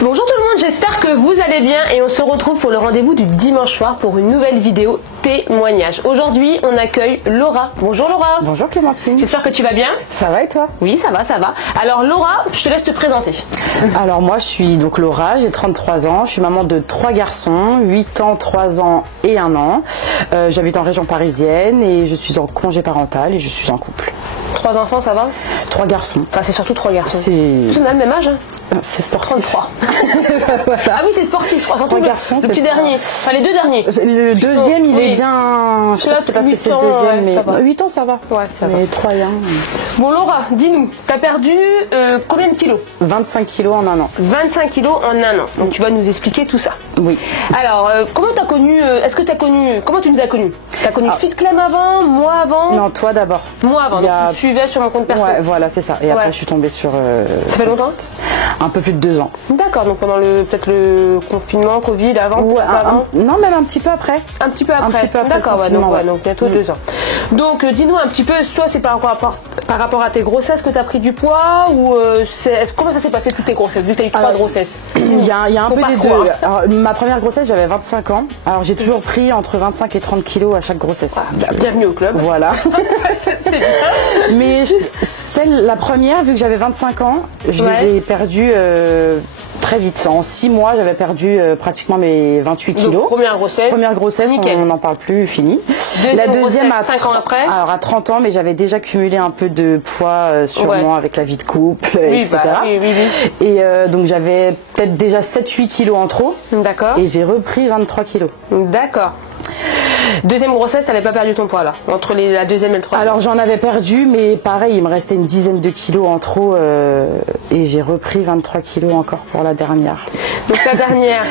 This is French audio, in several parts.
Bonjour tout le monde, j'espère que vous allez bien et on se retrouve pour le rendez-vous du dimanche soir pour une nouvelle vidéo témoignage. Aujourd'hui, on accueille Laura. Bonjour Laura. Bonjour Clémentine. J'espère que tu vas bien. Ça va et toi? Oui, ça va, ça va. Alors Laura, je te laisse te présenter. Alors moi, je suis donc Laura, j'ai 33 ans, je suis maman de 3 garçons, 8 ans, 3 ans et 1 an. J'habite en région parisienne et je suis en congé parental et je suis en couple. 3 enfants, ça va? 3 garçons. Enfin, c'est surtout 3 garçons. C'est le même âge, hein? C'est sportif. 33. Voilà. Ah oui, c'est sportif. 3 garçons. Le petit dernier. Enfin, les 2 derniers. Le deuxième, il est bien. Je sais pas si c'est parce que c'est le deuxième, ouais, mais 8 ans, ça va. Ouais, ça va. Mais 3 et 1. Bon, Laura, dis-nous, t'as perdu combien de kilos? 25 kilos en 1 an. 25 kilos en 1 an. Donc, tu vas nous expliquer tout ça. Oui. Alors, comment t'as connu, comment tu nous as connus? T'as connu FitClem avant, moi avant? Non, toi d'abord. Moi avant, donc tu suivais sur mon compte perso. Ouais, voilà, c'est ça. Et après, je suis tombée sur... Ça fait longtemps? Un peu plus de 2 ans. D'accord, donc pendant peut-être le confinement, Covid, avant? Ouais, non, même un petit peu après. Un petit peu après. D'accord, donc bientôt 2 ans. Donc, dis-nous un petit peu, soit c'est par rapport à tes grossesses que tu as pris du poids, ou comment ça s'est passé toutes tes grossesses, vu que tu as eu 3 grossesses? Il y a un peu des deux. Alors, ma première grossesse, j'avais 25 ans. Alors, j'ai toujours pris entre 25 et 30 kilos à chaque grossesse. Bienvenue au club. Voilà. C'est bien. Mais la première, vu que j'avais 25 ans, je les ai perdues très vite. En 6 mois, j'avais perdu pratiquement mes 28 kilos. Donc, première grossesse, nickel. On n'en parle plus, fini. La deuxième à 5 ans après. Alors à 30 ans, mais j'avais déjà cumulé un peu de poids sûrement avec la vie de couple, etc. Oui. Et donc j'avais peut-être déjà 7-8 kilos en trop. D'accord. Et j'ai repris 23 kilos. D'accord. Deuxième grossesse, t'avais pas perdu ton poids là, entre la deuxième et le troisième? Alors j'en avais perdu, mais pareil, il me restait une dizaine de kilos en trop et j'ai repris 23 kilos encore pour la dernière. Donc la dernière,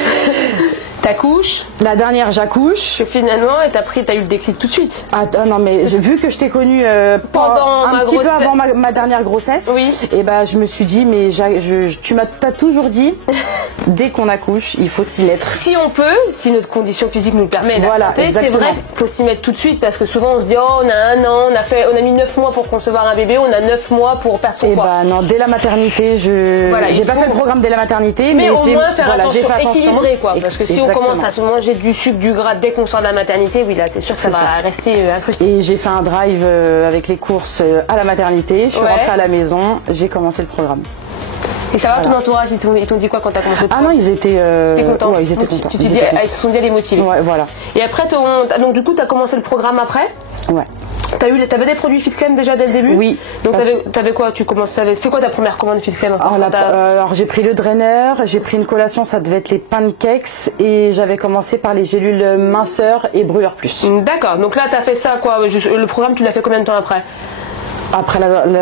t'accouches? La dernière, j'accouche. Et finalement, t'as eu le déclic tout de suite? Ah non, mais vu que je t'ai connue pendant un petit peu avant ma dernière grossesse, et bah je me suis dit, mais tu m'as toujours dit, dès qu'on accouche, il faut s'y mettre. Si on peut, si notre condition physique nous le permet, c'est vrai qu'il faut s'y mettre tout de suite, parce que souvent on se dit, oh on a 1 an, on a mis 9 mois pour concevoir un bébé, on a 9 mois pour perdre son poids. Et bah non, dès la maternité, j'ai pas fait le programme dès la maternité, mais au moins faire attention, équilibrer quoi, parce que si on commence à se manger du sucre, du gras dès qu'on sort de la maternité, oui là c'est sûr que ça va rester incrusté. Et j'ai fait un drive avec les courses à la maternité, je suis rentrée à la maison, j'ai commencé le programme. Et ça va, ton entourage, ils t'ont dit quoi quand t'as commencé le programme? Ah non, ils étaient contents. Ouais, ils étaient contents. Ils se sont dit, elle est motivée. Ouais, voilà. Et après, donc du coup, t'as commencé le programme après? Ouais. T'avais des produits FitClem déjà dès le début? Oui. Donc t'avais quoi? C'est quoi ta première commande FitClem? Alors j'ai pris le drainer, j'ai pris une collation, ça devait être les pancakes, et j'avais commencé par les gélules minceur et brûleur plus. D'accord, donc là t'as fait ça quoi? Le programme tu l'as fait combien de temps après? Après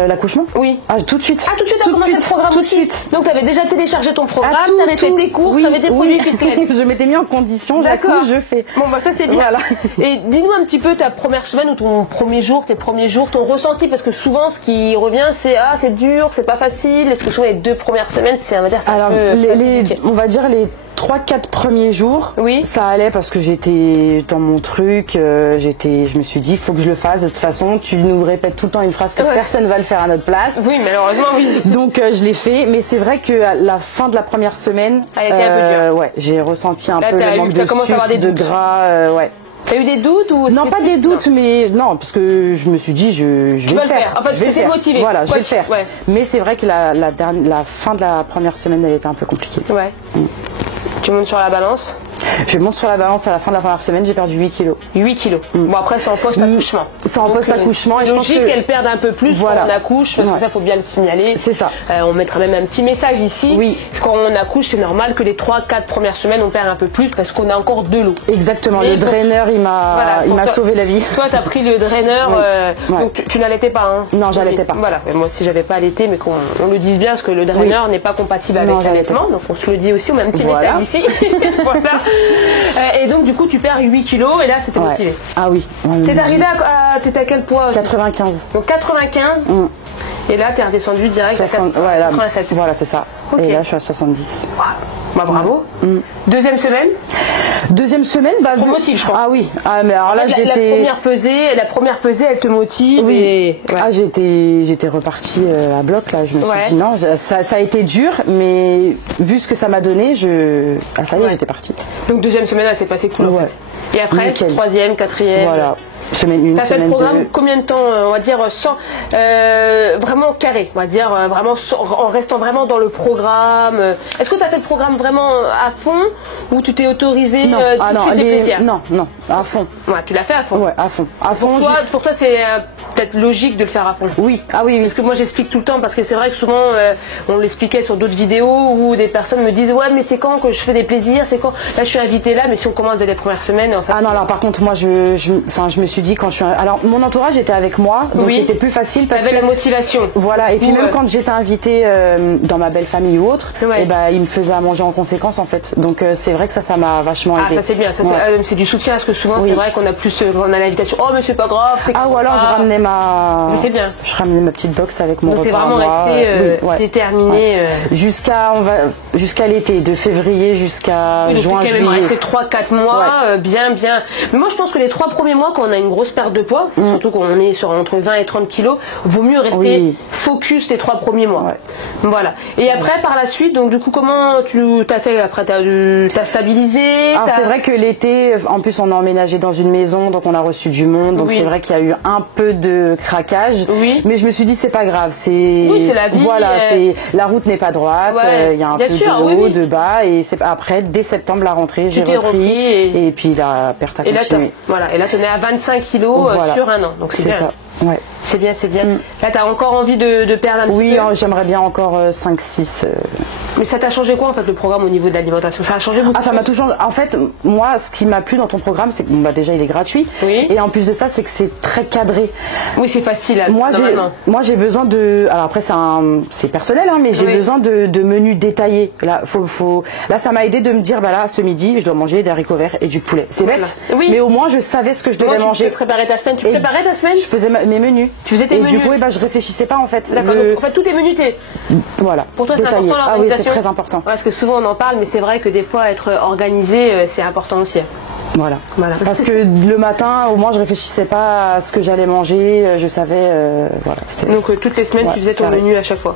l'accouchement? Oui. Ah, tout de suite. Ah, tout de suite, t'as commencé le programme tout aussi. De suite. Donc, t'avais déjà téléchargé ton programme, t'avais fait tes courses, t'avais des produits FitClem. Je m'étais mis en condition, j'accouche, je fais. Bon, bah, ça, c'est bien. Voilà. Et dis-nous un petit peu ta première semaine ou ton premier jour, tes premiers jours, ton ressenti, parce que souvent, ce qui revient, c'est, c'est dur, c'est pas facile. Est-ce que souvent, les 2 premières semaines, on va dire, c'est un peu on va dire les 3-4 premiers jours, ça allait parce que j'étais dans mon truc, je me suis dit, il faut que je le fasse. De toute façon, tu nous répètes tout le temps une phrase que personne ne va le faire à notre place. Oui, malheureusement, oui. Donc, je l'ai fait, mais c'est vrai qu'à la fin de la première semaine, elle était un peu dure. Ouais, j'ai ressenti un peu le manque de sucre, de gras, ouais. T'as eu des doutes ou non, pas des doutes, mais non, parce que je me suis dit, je vais le faire. En fait, je vais le faire. Motivée. Voilà, je vais le faire. Ouais. Mais c'est vrai que la fin de la première semaine, elle était un peu compliquée. Ouais. Tu montes sur la balance? Je monte sur la balance à la fin de la première semaine, j'ai perdu 8 kilos. 8 kilos. Bon, après, c'est en post-accouchement. C'est en post-accouchement. C'est logique qu'elle perde un peu plus quand on accouche, parce que ça, faut bien le signaler. C'est ça. On mettra même un petit message ici. Oui. Quand on accouche, c'est normal que les 3-4 premières semaines, on perd un peu plus parce qu'on a encore de l'eau. Exactement. Le drainer, il m'a sauvé la vie. Toi, tu as pris le drainer, donc tu n'allaitais pas, hein? Non, j'allaitais pas. Voilà. Moi aussi, j'avais pas allaité, mais qu'on le dise bien, parce que le drainer n'est pas compatible avec l'allaitement. Donc, on se le dit aussi, on met un petit message ici. Voilà. Et donc du coup tu perds 8 kilos et là c'était motivé. Ah oui. T'es arrivé t'étais à quel poids? 95. Donc 95 et là t'es redescendu direct à 87. Voilà, c'est ça. Okay. Et là je suis à 70. Wow. Bah bravo. Deuxième semaine? Deuxième semaine, ça te motive, je crois. Ah oui. Ah mais alors là, la première pesée, elle te motive. Oui. Et... Ouais. Ah j'étais repartie à bloc là. Je me suis dit non, ça a été dur, mais vu ce que ça m'a donné, ça y est, j'étais partie. Donc deuxième semaine, elle s'est passée cool. En fait. Et après, nickel. Troisième, quatrième. Voilà. Semaine 1, t'as fait le programme combien de temps, on va dire, sans vraiment carré, on va dire, vraiment en restant vraiment dans le programme. Est-ce que tu as fait le programme vraiment à fond ou tu t'es autorisé tout de suite des plaisirs? Non, à fond. Ouais, tu l'as fait à fond. Ouais, à fond. Pour toi, c'est peut-être logique de le faire à fond. Oui, oui. Parce que moi, j'explique tout le temps, parce que c'est vrai que souvent, on l'expliquait sur d'autres vidéos où des personnes me disent ouais, mais c'est quand que je fais des plaisirs, c'est quand là je suis invitée là, mais si on commence dès les premières semaines, en fait. Ah non, alors par contre, moi, je me suis dit quand je suis. Alors, mon entourage était avec moi, donc c'était plus facile parce que la motivation. Voilà, et puis même quand j'étais invitée dans ma belle famille ou autre, et ils me faisaient à manger en conséquence en fait. Donc c'est vrai que ça m'a vachement aidé. Ah, ça c'est bien, c'est du soutien parce que souvent c'est vrai qu'on a plus, on a l'invitation. Oh mais c'est pas grave. Ou alors je ramenais je ramenais ma petite box avec mon repas. T'es vraiment resté déterminée. Jusqu'à l'été, de février jusqu'à juin, juillet. Même resté 3-4 mois, bien. Mais moi je pense que les 3 premiers mois, quand on a une grosse perte de poids, surtout quand on est sur entre 20 et 30 kilos, vaut mieux rester focus les 3 premiers mois. Voilà. Et après, par la suite, donc du coup, comment tu t'as fait après? T'as stabilisé? Alors c'est vrai que l'été, en plus on a emménagé dans une maison, donc on a reçu du monde, donc c'est vrai qu'il y a eu un peu de craquage. Mais je me suis dit c'est pas grave, c'est la vie. Voilà, la route n'est pas droite, il y a un peu de haut, de bas, et après dès septembre la rentrée, j'ai repris et puis la perte a continué. Et là t'en es à 25 kilos sur un an, donc c'est bien. Ça. Ouais. C'est bien. Là, t'as encore envie de perdre un petit peu? Oui, j'aimerais bien encore 5-6. Mais ça t'a changé quoi en fait le programme au niveau de l'alimentation? Ça a changé beaucoup? Ça m'a tout changé. En fait, moi, ce qui m'a plu dans ton programme, c'est que déjà il est gratuit. Et en plus de ça, c'est que c'est très cadré. Oui, c'est facile. Moi, j'ai besoin de. Alors après, c'est personnel, mais j'ai besoin de menus détaillés. Là, là, ça m'a aidé de me dire, là, ce midi, je dois manger des haricots verts et du poulet. C'est bête, mais au moins, je savais ce que je devais manger. Tu préparais ta semaine. Tu préparais ta semaine? Je faisais mes menus. Tu faisais tes menus. Du coup, je réfléchissais pas en fait. D'accord. Donc, en fait, tous tes menus, voilà. Pour toi, c'est important l'organisation? Ah oui, c'est très important. Parce que souvent on en parle, mais c'est vrai que des fois être organisé, c'est important aussi. Voilà. Parce que le matin, au moins, je réfléchissais pas à ce que j'allais manger, je savais. Donc toutes les semaines, tu faisais ton menu à chaque fois.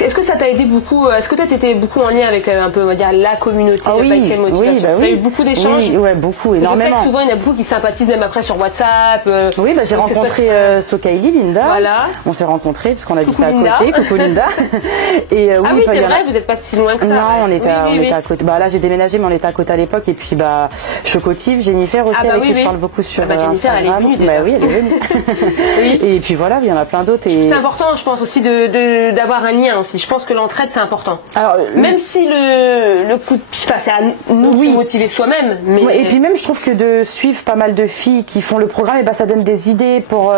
Est-ce que ça t'a aidé beaucoup? Est-ce que toi, tu étais beaucoup en lien avec un peu, on va dire, la communauté Bike Motivation? Tu as eu beaucoup d'échanges? Oui, beaucoup, énormément. Je sais que souvent, il y en a beaucoup qui sympathisent même après sur WhatsApp. Oui, j'ai rencontré Sokaili, Linda. Voilà. On s'est rencontrés parce qu'on habitait à côté. Coucou Linda. Et oui, c'est vrai, vous n'êtes pas si loin que ça. Non, on était à côté. Là, j'ai déménagé, mais on était à côté à l'époque. Et puis, Chocotive, Jennifer aussi, avec qui je parle beaucoup sur Jennifer, Instagram. elle est venue déjà. Oui, elle est venue. Et puis voilà, il y en a plein d'autres. C'est important, je pense aussi, d'avoir un lien aussi. Je pense que l'entraide, c'est important. Alors, même si le coup de... c'est à nous de se motiver soi-même. Mais... Et puis même, je trouve que de suivre pas mal de filles qui font le programme, ça donne des idées pour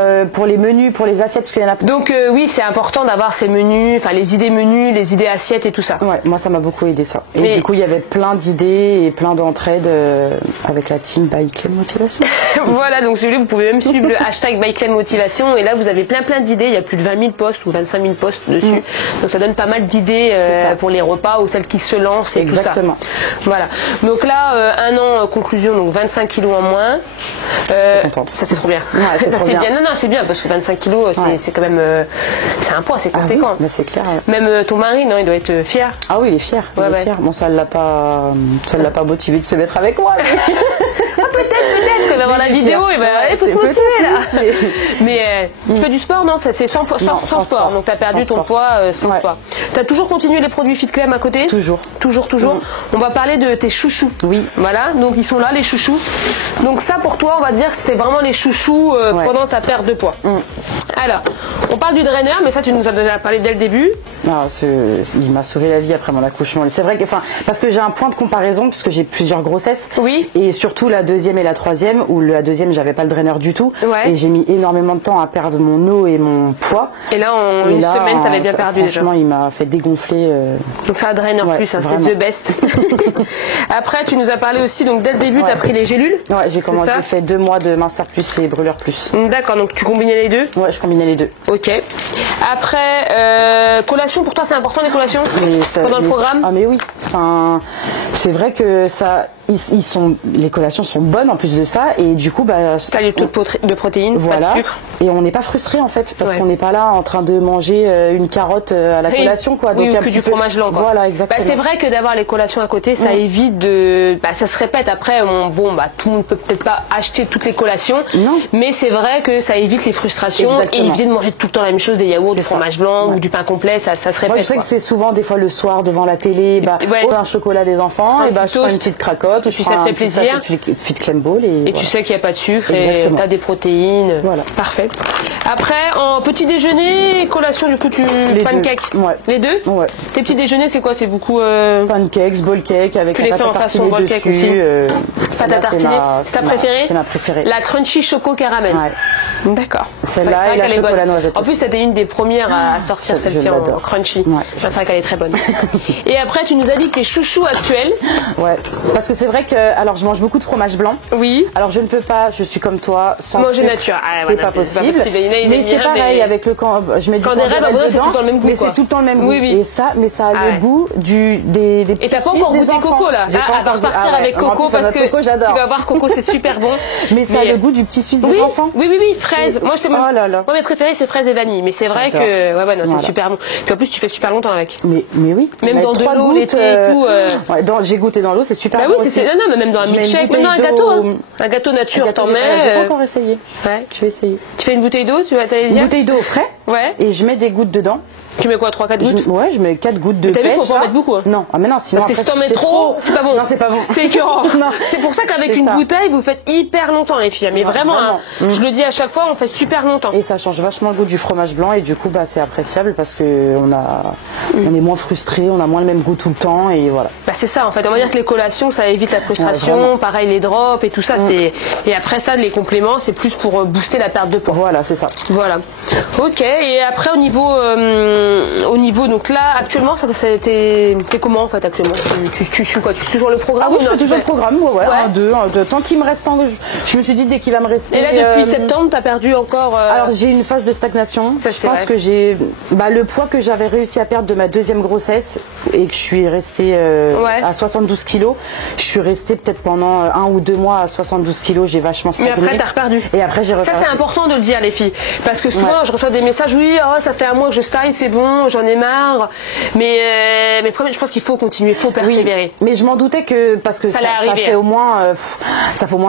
les menus, pour les assiettes, parce qu'il y en a. Donc oui, c'est important d'avoir ces menus, les idées menus, les idées assiettes et tout ça. Ouais, moi ça m'a beaucoup aidé ça. Et du coup, il y avait plein d'idées et plein d'entraides avec la team Bike Motivation. Voilà, donc si vous voulez, vous pouvez même suivre le hashtag Bike Motivation, et là vous avez plein d'idées. Il y a plus de 20 000 posts ou 25 000 posts dessus. Donc ça donne pas mal d'idées pour les repas ou celles qui se lancent et Exactement. tout ça. Voilà. Donc là, un an conclusion, donc 25 kilos en moins. Contente. Ça c'est trop bien. Ouais, c'est bien. Non, c'est bien parce que 25 kilos, c'est quand même, c'est un poids, c'est conséquent. Oui, c'est clair. Même ton mari, non, il doit être fier. Ah oui, il est fier. Fier. Bon, ça ne l'a pas motivé de se mettre avec moi. Peut-être que d'avoir la vidéo, il faut se motiver là. Mais tu fais du sport, non? C'est sans sport. Donc tu as perdu ton poids sans sport. Tu as toujours continué les produits FitClem à côté? Toujours. On va parler de tes chouchous. Oui. Voilà, donc ils sont là, les chouchous. Donc ça, pour toi, on va dire que c'était vraiment les chouchous pendant ta perte de poids. Alors, on parle du drainer, mais ça, tu nous as déjà parlé dès le début. Non, il m'a sauvé la vie après mon accouchement. C'est vrai que, parce que j'ai un point de comparaison, puisque j'ai plusieurs grossesses. Oui. Et surtout la deuxième et la troisième, où la deuxième, j'avais pas le drainer du tout. Ouais. Et j'ai mis énormément de temps à perdre mon eau et mon poids. Et là, en une semaine, t'avais bien perdu déjà. Franchement, il m'a fait dégonfler. Donc ça, drainer plus, c'est the best. Après, tu nous as parlé aussi, donc dès le début, t'as pris les gélules. Ouais, j'ai fait 2 mois de minceur plus et brûleur plus. D'accord, donc tu combinais les deux? Ouais, je combinais les deux. Ok. Après, collation, pour toi, c'est important les collations pendant le programme? Ah mais oui. C'est vrai que ça... les collations sont bonnes en plus de ça, et du coup, t'as les taux de protéines, voilà, pas de sucre. Et on n'est pas frustré en fait, parce qu'on n'est pas là en train de manger une carotte à la collation, quoi. Oui, donc, ou que du fromage blanc, quoi. Voilà, exactement. C'est vrai que d'avoir les collations à côté, ça évite de. Ça se répète après. Tout le monde peut peut-être pas acheter toutes les collations, mais c'est vrai que ça évite les frustrations et éviter de manger tout le temps la même chose, des yaourts, du fromage blanc ou du pain complet, ça se répète. Moi, je sais que c'est souvent des fois le soir devant la télé, un chocolat des enfants, et je prends une petite cracotte, ou je prends un petit sachet de fit clam ball, et tu sais qu'il n'y a pas de sucre et tu as des protéines. Voilà. Parfait. Après, en petit déjeuner, collation, du coup, pancakes. Les deux. Ouais. Tes petits déjeuners, c'est quoi? C'est beaucoup pancakes, ball cake avec la pâte à tartiner dessus. Cake aussi. Pâte à tartiner. C'est ta préférée? C'est ma préférée. La crunchy choco caramel. Ouais. D'accord. Celle-là et la chocolat noisette. En plus, c'était une des premières à sortir, celle-ci en crunchy. Ouais. C'est vrai qu'elle est très bonne. Et après, tu nous as dit que tes chouchous actuels. Ouais. Parce que c'est vrai que, alors, je mange beaucoup de fromage blanc. Oui. Alors, je ne peux pas, je suis comme toi, sans manger nature. C'est pas possible. Mais c'est pareil avec le camp. Je mets du candérel dedans, c'est tout dans le même goût. Mais c'est tout dans le même goût. Oui. Et ça, mais ça a le goût des petits. Et t'as pas encore goûté Coco là? Elle va repartir avec Coco parce que tu vas voir Coco, c'est super bon. Mais ça a le goût du petit Suisse des enfants. Oui, fraise. Moi, mes préférés, c'est fraise et vanille. Mais c'est vrai que, c'est super bon. Puis en plus, tu fais super longtemps avec. Mais oui. Même dans de l'eau, l'été et tout. J'ai goûté dans l'eau, c'est super bon. Bah oui, non, mais même dans un milkshake, même dans un gâteau. Un gâteau nature, t'en mets. J'ai pas encore essayé. Ouais. Je vais essayer. Tu fais une bouteille d'eau, tu vas t'aller dire? Une bouteille d'eau au frais. Ouais. Et je mets des gouttes dedans. Tu mets quoi, 3-4 gouttes? Ouais, je mets 4 gouttes de pêche. T'as vu, faut pas en mettre beaucoup. Non, mais non, sinon. Parce que si t'en mets trop, c'est pas bon. Non, c'est pas bon. C'est écœurant. C'est pour ça qu'avec une bouteille, vous faites hyper longtemps, les filles. Mais vraiment, je le dis à chaque fois, on fait super longtemps. Et ça change vachement le goût du fromage blanc, et du coup, c'est appréciable parce que on est moins frustré, on a moins le même goût tout le temps, et voilà. C'est ça, en fait. On va dire que les collations, ça évite la frustration. Pareil, les drops et tout ça, et après ça, les compléments, c'est plus pour booster la perte de poids. Voilà, c'est ça. Voilà. Ok. Et après, au niveau, donc là, actuellement, t'es comment en fait actuellement? Tu suis quoi? Tu suis toujours le programme? Ah oui, je fais toujours le programme, un, deux. Tant qu'il me reste, je me suis dit dès qu'il va me rester. Et là, depuis septembre, t'as perdu encore. Alors j'ai une phase de stagnation. Je pense que j'ai le poids que j'avais réussi à perdre de ma deuxième grossesse et que je suis restée à 72 kilos. Je suis restée peut-être pendant 1 ou 2 mois à 72 kilos. J'ai vachement stagné. Mais après, t'as reperdu. Et après, j'ai reperdu. Ça, c'est important de le dire, les filles, parce que souvent, je reçois des messages. Oui, ça fait un mois que je stagne, c'est bon, j'en ai marre. Mais je pense qu'il faut continuer, il faut persévérer. Oui, mais je m'en doutais parce que ça fait au moins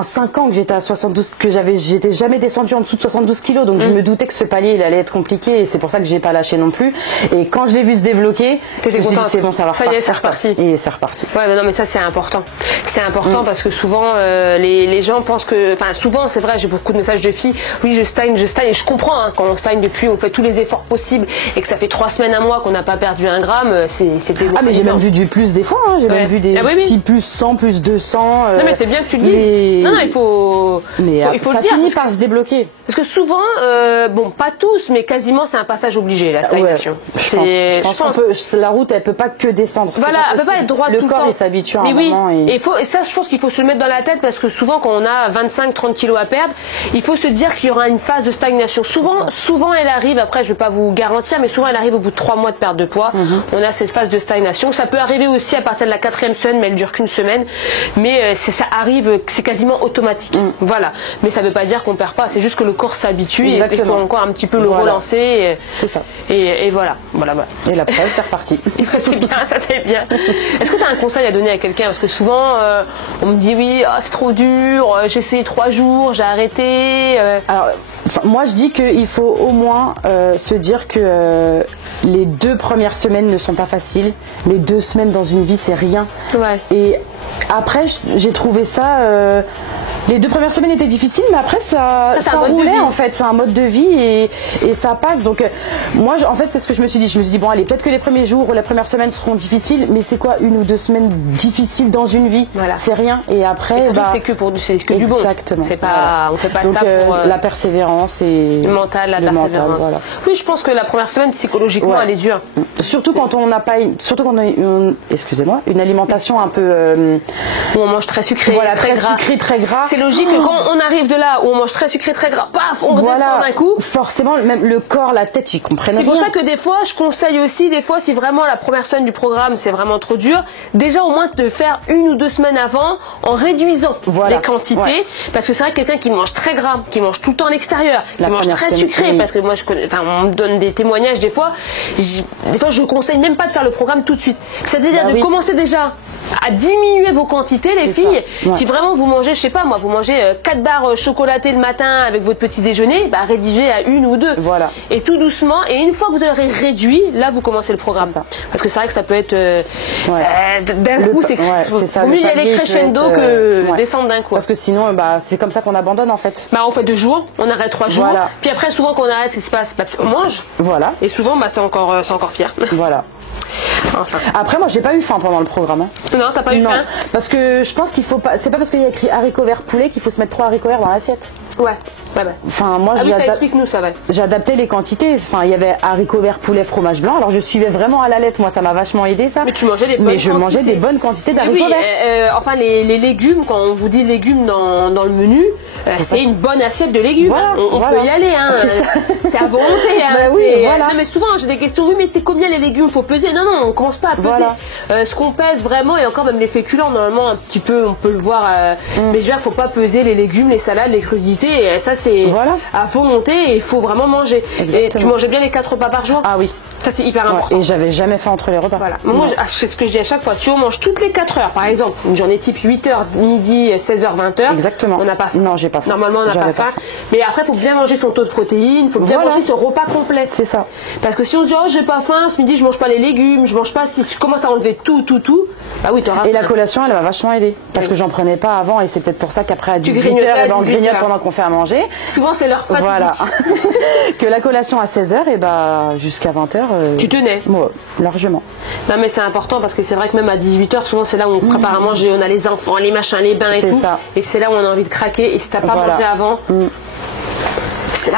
5 ans que j'étais à 72, que j'étais jamais descendue en dessous de 72 kilos, donc je me doutais que ce palier il allait être compliqué, et c'est pour ça que j'ai pas lâché non plus. Et quand je l'ai vu se débloquer, t'étais contente. C'est bon, ça va repartir. Ça y est, c'est reparti. Et c'est reparti. Ouais, non, mais ça c'est important. C'est important parce que souvent les gens pensent que, souvent c'est vrai, j'ai beaucoup de messages de filles. Oui, je stagne, et je comprends quand on stagne depuis, on fait tous les efforts possibles et que ça fait 3 semaines, 1 mois qu'on n'a pas perdu 1 gramme, c'est démotivant. Mais j'ai même vu du plus des fois, j'ai même vu des petits plus 100, plus 200. Non, mais c'est bien que tu le dises. Non, il faut ça le dire. Ça finit par se débloquer. Parce que souvent, pas tous, mais quasiment c'est un passage obligé, la stagnation. Je pense la route, elle peut pas que descendre. Voilà, elle peut pas être droite tout le temps. Le corps, il s'habitue à un moment. Et ça, je pense qu'il faut se le mettre dans la tête, parce que souvent, quand on a 25-30 kilos à perdre, il faut se dire qu'il y aura une phase de stagnation. Souvent, elle arrive, après, je vais pas vous garantir, mais souvent, elle arrive au bout de 3 mois de perte de poids. On a cette phase de stagnation. Ça peut arriver aussi à partir de la 4e semaine, mais elle dure qu'une semaine. Mais ça arrive, c'est quasiment automatique. Voilà. Mais ça veut pas dire qu'on perd pas, c'est juste que le corps s'habitue et qu'il faut encore un petit peu le relancer. C'est ça. Et voilà. Et la preuve, c'est reparti. C'est bien, ça c'est bien. Est-ce que tu as un conseil à donner à quelqu'un? Parce que souvent, on me dit oui, c'est trop dur, j'ai essayé 3 jours, j'ai arrêté. Alors, moi je dis qu'il faut au moins se dire que les 2 premières semaines ne sont pas faciles, mais 2 semaines dans une vie, c'est rien. Ouais. Et après, j'ai trouvé ça... les 2 premières semaines étaient difficiles, mais après ça roulait en fait, c'est un mode de vie et ça passe. Donc moi en fait c'est ce que je me suis dit. Je me suis dit bon allez, peut-être que les premiers jours ou la première semaine seront difficiles, mais c'est quoi 1 ou 2 semaines difficiles dans une vie? Voilà. C'est rien. Et après c'est que du bon. Exactement. C'est pas, on fait pas donc, ça pour la persévérance et le mental, la persévérance. Voilà. Oui, je pense que la première semaine psychologiquement elle est dure. Surtout quand on n'a pas, excusez-moi, une alimentation un peu où on mange très sucré, voilà, très sucré, très gras. C'est logique que quand on arrive de là où on mange très sucré, très gras, paf, on redescend d'un coup. Forcément, même le corps, la tête, ils comprennent rien. C'est pour ça que des fois, je conseille aussi, si vraiment la première semaine du programme, c'est vraiment trop dur, déjà au moins de faire 1 ou 2 semaines avant en réduisant les quantités. Parce que c'est vrai que quelqu'un qui mange très gras, qui mange tout le temps à l'extérieur, qui mange très sucré, parce que moi, on me donne des témoignages des fois je conseille même pas de faire le programme tout de suite. C'est-à-dire de commencer déjà à diminuer vos quantités, les filles. Si vraiment vous mangez, je sais pas moi, vous mangez 4 barres chocolatées le matin avec votre petit déjeuner, rédigez à 1 ou 2. Voilà. Et tout doucement, et une fois que vous aurez réduit, là vous commencez le programme. Parce que c'est vrai que ça peut être d'un coup, c'est vaut mieux y aller crescendo que descendre d'un coup. Parce que sinon, c'est comme ça qu'on abandonne en fait. On fait 2 jours, on arrête 3 jours, puis après souvent quand on arrête, ce qui se passe, on mange. Voilà. Et souvent c'est encore pire. Voilà. Enfin. Après, moi, j'ai pas eu faim pendant le programme. Hein. Non, t'as pas eu faim. Parce que je pense qu'il faut pas. C'est pas parce qu'il y a écrit haricots verts poulet qu'il faut se mettre 3 haricots verts dans l'assiette. Ouais. Enfin, moi, ça explique-nous ça, j'ai adapté les quantités. Enfin, il y avait haricots verts, poulet, fromage blanc. Alors, je suivais vraiment à la lettre. Moi, ça m'a vachement aidé, ça. Mais tu mangeais des bonnes quantités. Je mangeais des bonnes quantités d'haricots verts. Enfin, les légumes, quand on vous dit légumes dans le menu, c'est une bonne assiette de légumes. Voilà, on peut y aller. Hein. C'est à volonté. Hein. Non, mais souvent, j'ai des questions. Oui, mais c'est combien les légumes? Faut peser. Non, on commence pas à peser. Ce qu'on pèse vraiment, et encore même les féculents, normalement, un petit peu, on peut le voir. Mais je veux dire, faut pas peser les légumes, les salades, les crudités. Et ça, c'est à volonté et il faut vraiment manger. Exactement. Et tu mangeais bien les 4 repas par jour? Ah oui. Ça, c'est hyper important. Et j'avais jamais faim entre les repas. Voilà. Moi, c'est ce que je dis à chaque fois. Si on mange toutes les 4 heures, par exemple, une journée type 8h, midi, 16h, 20h, exactement. On n'a pas faim. Non, j'ai pas faim. Normalement, on n'a pas faim. Mais après, il faut bien manger son taux de protéines, il faut bien manger son repas complet. C'est ça. Parce que si on se dit, j'ai pas faim, ce midi, je mange pas les légumes, je mange pas, si je commence à enlever tout, bah oui, t'auras faim. Et la collation, elle m'a vachement aidé. Parce que j'en prenais pas avant et c'est peut-être pour ça qu'après, à 18h, on grignote pendant qu'on fait à manger. Souvent, c'est leur fatigue. Voilà. Que la collation à 16h, et jusqu'à 20h. Tu tenais? Moi, largement. Non, mais c'est important parce que c'est vrai que même à 18h, souvent c'est là où on prépare à manger, on a les enfants, les machins, les bains et tout. Ça. Et c'est là où on a envie de craquer. Et si t'as pas mangé avant, c'est là.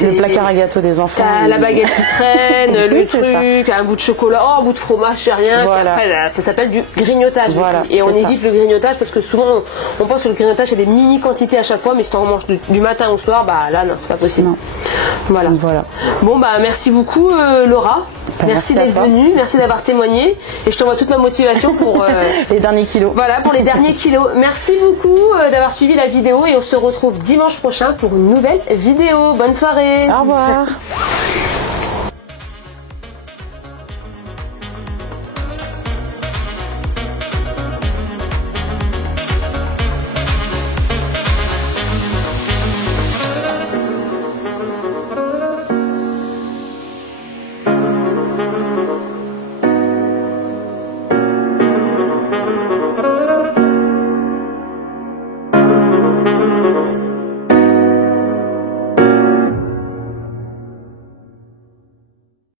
Le placard à gâteau des enfants. La baguette qui traîne, le truc, un bout de chocolat, un bout de fromage, c'est rien. Voilà. Puis après, ça s'appelle du grignotage. Voilà, et on évite le grignotage parce que souvent on pense que le grignotage c'est des mini quantités à chaque fois, mais si on mange du matin au soir, là non, c'est pas possible. Non. Voilà. Bon merci beaucoup Laura. Merci d'être venue, merci d'avoir témoigné et je t'envoie toute ma motivation pour les derniers kilos. Voilà, pour les derniers kilos. Merci beaucoup d'avoir suivi la vidéo et on se retrouve dimanche prochain pour une nouvelle vidéo. Bonne soirée. Au revoir.